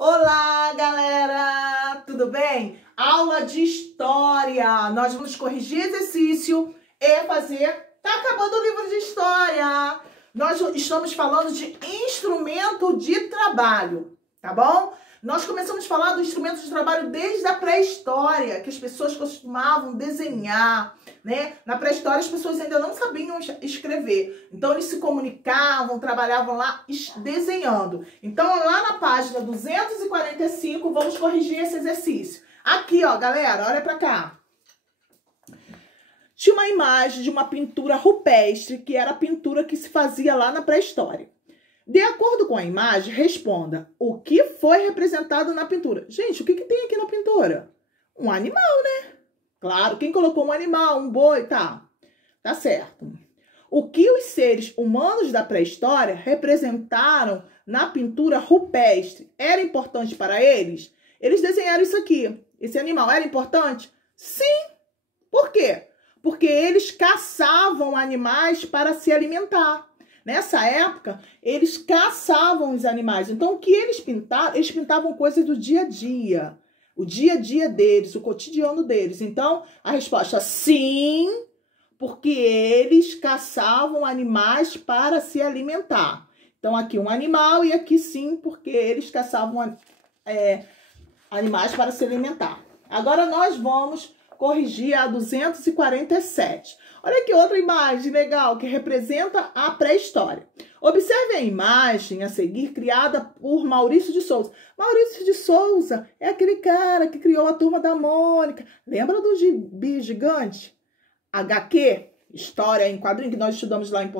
Olá, galera! Tudo bem? Aula de história. Nós vamos corrigir exercício e fazer... Tá acabando o livro de história. Nós estamos falando de instrumento de trabalho, tá bom? Nós começamos a falar do instrumento de trabalho desde a pré-história, que as pessoas costumavam desenhar, né? Na pré-história as pessoas ainda não sabiam escrever, então eles se comunicavam, trabalhavam lá desenhando. Então lá na página 245 vamos corrigir esse exercício. Aqui, ó, galera, olha pra cá. Tinha uma imagem de uma pintura rupestre, que era a pintura que se fazia lá na pré-história. De acordo com a imagem, responda o que foi representado na pintura. Gente, o que tem aqui na pintura? Um animal, né? Claro, quem colocou um animal, um boi, tá certo. O que os seres humanos da pré-história representaram na pintura rupestre era importante para eles? Eles desenharam isso aqui. Esse animal era importante? Sim. Por quê? Porque eles caçavam animais para se alimentar. Nessa época, eles caçavam os animais. Então, o que eles pintavam? Eles pintavam coisas do dia a dia. O dia a dia deles, o cotidiano deles. Então, a resposta sim, porque eles caçavam animais para se alimentar. Então, aqui um animal e aqui sim, porque eles caçavam animais para se alimentar. Agora, nós vamos corrigir a 247. Olha que outra imagem legal que representa a pré-história. Observe a imagem a seguir criada por Maurício de Souza. Maurício de Souza é aquele cara que criou a Turma da Mônica. Lembra do Gibi Gigante? HQ, História em Quadrinho, que nós estudamos lá em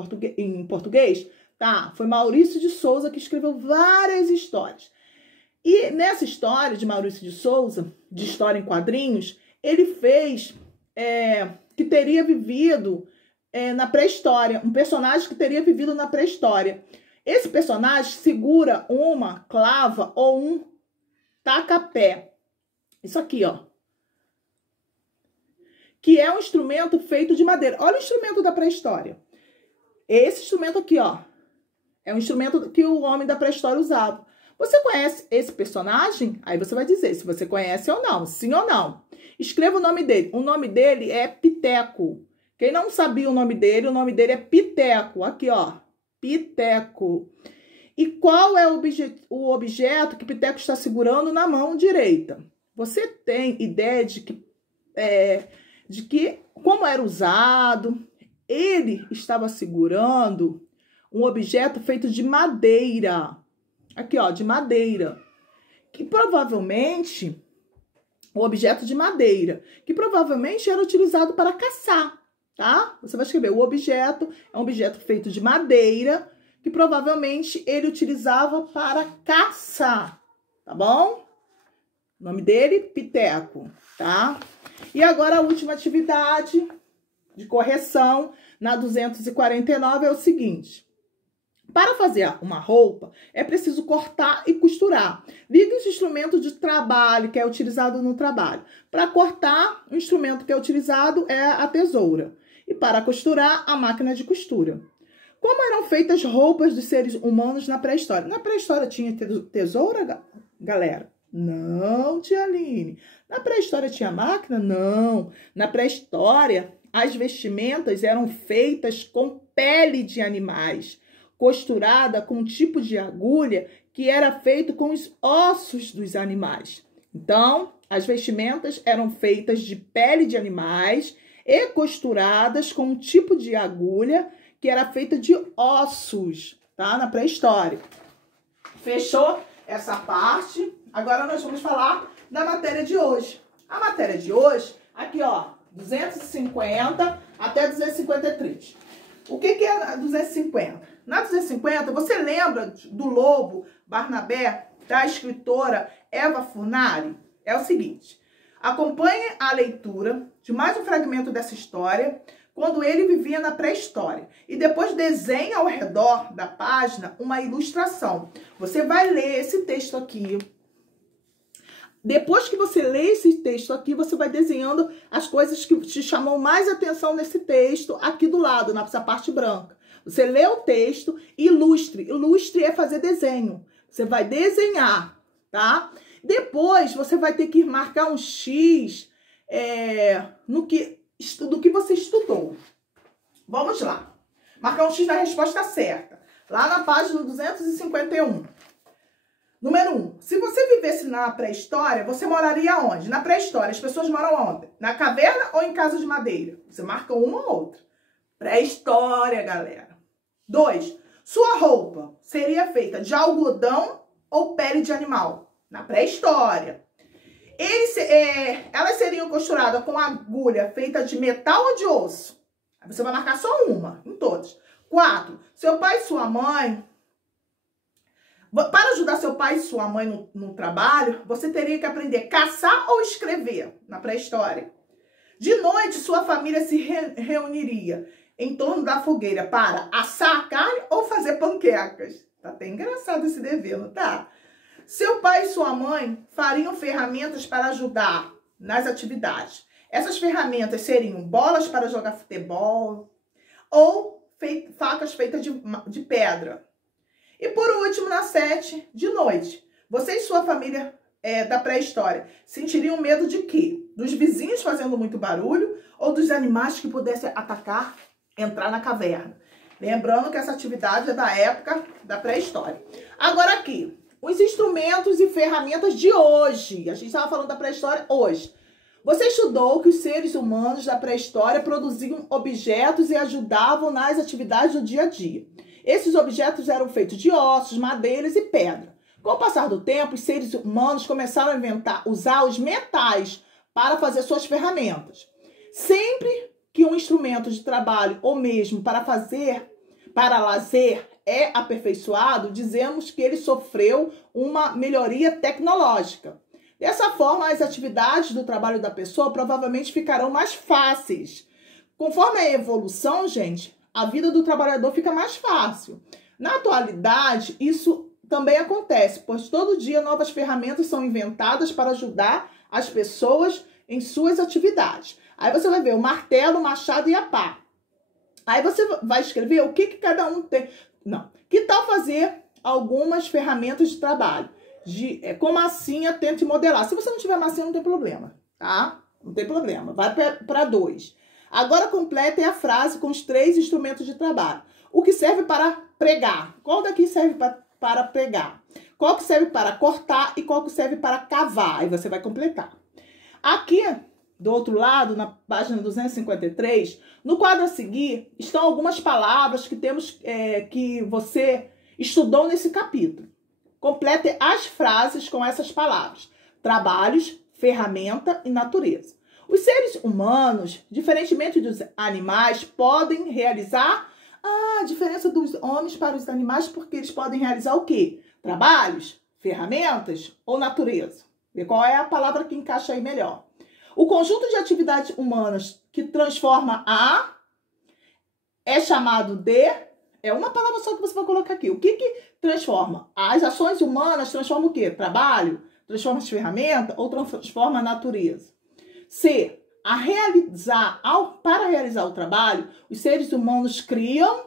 português? Tá, foi Maurício de Souza que escreveu várias histórias. E nessa história de Maurício de Souza, de História em Quadrinhos, ele fez que teria vivido na pré-história, um personagem que teria vivido na pré-história. Esse personagem segura uma clava ou um tacapé. Isso aqui, ó. Que é um instrumento feito de madeira. Olha o instrumento da pré-história. Esse instrumento aqui, ó. É um instrumento que o homem da pré-história usava. Você conhece esse personagem? Aí você vai dizer se você conhece ou não, sim ou não. Escreva o nome dele. O nome dele é Piteco. Quem não sabia o nome dele é Piteco. Aqui, ó. Piteco. E qual é o objeto que Piteco está segurando na mão direita? Você tem ideia de que como era usado? Ele estava segurando um objeto feito de madeira. Aqui, ó, de madeira. Que provavelmente... Um objeto de madeira, que provavelmente era utilizado para caçar, tá? Você vai escrever, o objeto é um objeto feito de madeira, que provavelmente ele utilizava para caçar, tá bom? O nome dele, Piteco, tá? E agora a última atividade de correção na 249 é o seguinte. Para fazer uma roupa, é preciso cortar e costurar. Ligue os instrumentos de trabalho que é utilizado no trabalho. Para cortar, o instrumento que é utilizado é a tesoura. E para costurar, a máquina de costura. Como eram feitas roupas dos seres humanos na pré-história? Na pré-história tinha tesoura, galera? Não, tia Aline. Na pré-história tinha máquina? Não. Na pré-história, as vestimentas eram feitas com pele de animais, costurada com um tipo de agulha que era feito com os ossos dos animais. Então, as vestimentas eram feitas de pele de animais e costuradas com um tipo de agulha que era feita de ossos, tá? Na pré-história. Fechou essa parte? Agora nós vamos falar da matéria de hoje. A matéria de hoje, aqui ó, 250 até 253. O que é a 250? Na 250, você lembra do Lobo Barnabé, da escritora Eva Funari? É o seguinte, acompanhe a leitura de mais um fragmento dessa história, quando ele vivia na pré-história. E depois desenhe ao redor da página uma ilustração. Você vai ler esse texto aqui. Depois que você lê esse texto aqui, você vai desenhando as coisas que te chamam mais atenção nesse texto, aqui do lado, nessa parte branca. Você lê o texto, ilustre. Ilustre é fazer desenho. Você vai desenhar tá? Depois, você vai ter que marcar um X do que você estudou. Vamos lá. Marcar um X na resposta certa. Lá na página 251. Número 1. Se você vivesse na pré-história, você moraria onde? Na pré-história, as pessoas moram onde? Na caverna ou em casa de madeira? Você marca uma ou outra. Pré-história, galera. 2. Sua roupa seria feita de algodão ou pele de animal? Na pré-história. Elas seriam costuradas com agulha feita de metal ou de osso? Aí você vai marcar só uma, em todas. 4. Seu pai e sua mãe... Para ajudar seu pai e sua mãe no trabalho, você teria que aprender a caçar ou escrever na pré-história. De noite, sua família se reuniria em torno da fogueira para assar a carne ou fazer panquecas. Tá até engraçado esse dever, não tá? Seu pai e sua mãe fariam ferramentas para ajudar nas atividades. Essas ferramentas seriam bolas para jogar futebol ou facas feitas de pedra. E por último, na 7, de noite, você e sua família da pré-história sentiriam medo de quê? Dos vizinhos fazendo muito barulho ou dos animais que pudessem atacar, entrar na caverna? Lembrando que essa atividade é da época da pré-história. Agora aqui, os instrumentos e ferramentas de hoje. A gente estava falando da pré-história hoje. Você estudou que os seres humanos da pré-história produziam objetos e ajudavam nas atividades do dia a dia. Esses objetos eram feitos de ossos, madeiras e pedra. Com o passar do tempo, os seres humanos começaram a usar os metais para fazer suas ferramentas. Sempre que um instrumento de trabalho ou mesmo para lazer é aperfeiçoado, dizemos que ele sofreu uma melhoria tecnológica. Dessa forma, as atividades do trabalho da pessoa provavelmente ficarão mais fáceis. Conforme a evolução, gente, a vida do trabalhador fica mais fácil. Na atualidade, isso também acontece, pois todo dia novas ferramentas são inventadas para ajudar as pessoas em suas atividades. Aí você vai ver o martelo, o machado e a pá. Aí você vai escrever o que cada um tem. Não. Que tal fazer algumas ferramentas de trabalho? Com massinha, tente modelar. Se você não tiver massinha, não tem problema, tá? Não tem problema. Vai para 2. Agora complete a frase com os 3 instrumentos de trabalho. O que serve para pregar? Qual daqui serve para pregar? Qual que serve para cortar e qual que serve para cavar? Aí você vai completar. Aqui, do outro lado, na página 253, no quadro a seguir, estão algumas palavras que você estudou nesse capítulo. Complete as frases com essas palavras. Trabalhos, ferramenta e natureza. Os seres humanos, diferentemente dos animais, podem realizar a diferença dos homens para os animais, porque eles podem realizar o quê? Trabalhos, ferramentas ou natureza? Vê qual é a palavra que encaixa aí melhor. O conjunto de atividades humanas que transforma é chamado de... É uma palavra só que você vai colocar aqui. O que transforma? As ações humanas transformam o quê? Trabalho? Transforma as ferramentas ou transforma a natureza? C. Para realizar o trabalho, os seres humanos criam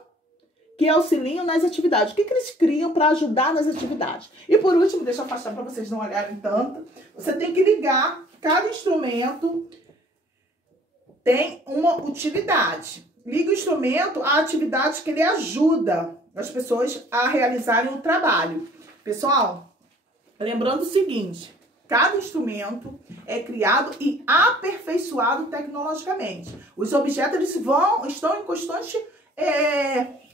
que auxiliam nas atividades. O que eles criam para ajudar nas atividades? E por último, deixa eu afastar para vocês não olharem tanto. Você tem que ligar. Cada instrumento tem uma utilidade. Liga o instrumento à atividade que ele ajuda as pessoas a realizarem o trabalho. Pessoal, lembrando o seguinte... Cada instrumento é criado e aperfeiçoado tecnologicamente. Os objetos eles estão em constante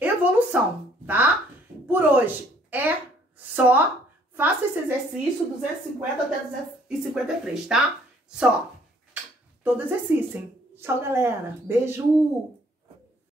evolução, tá? Por hoje é só. Faça esse exercício 250 até 253, tá? Só. Todo exercício, hein? Tchau, galera. Beijo!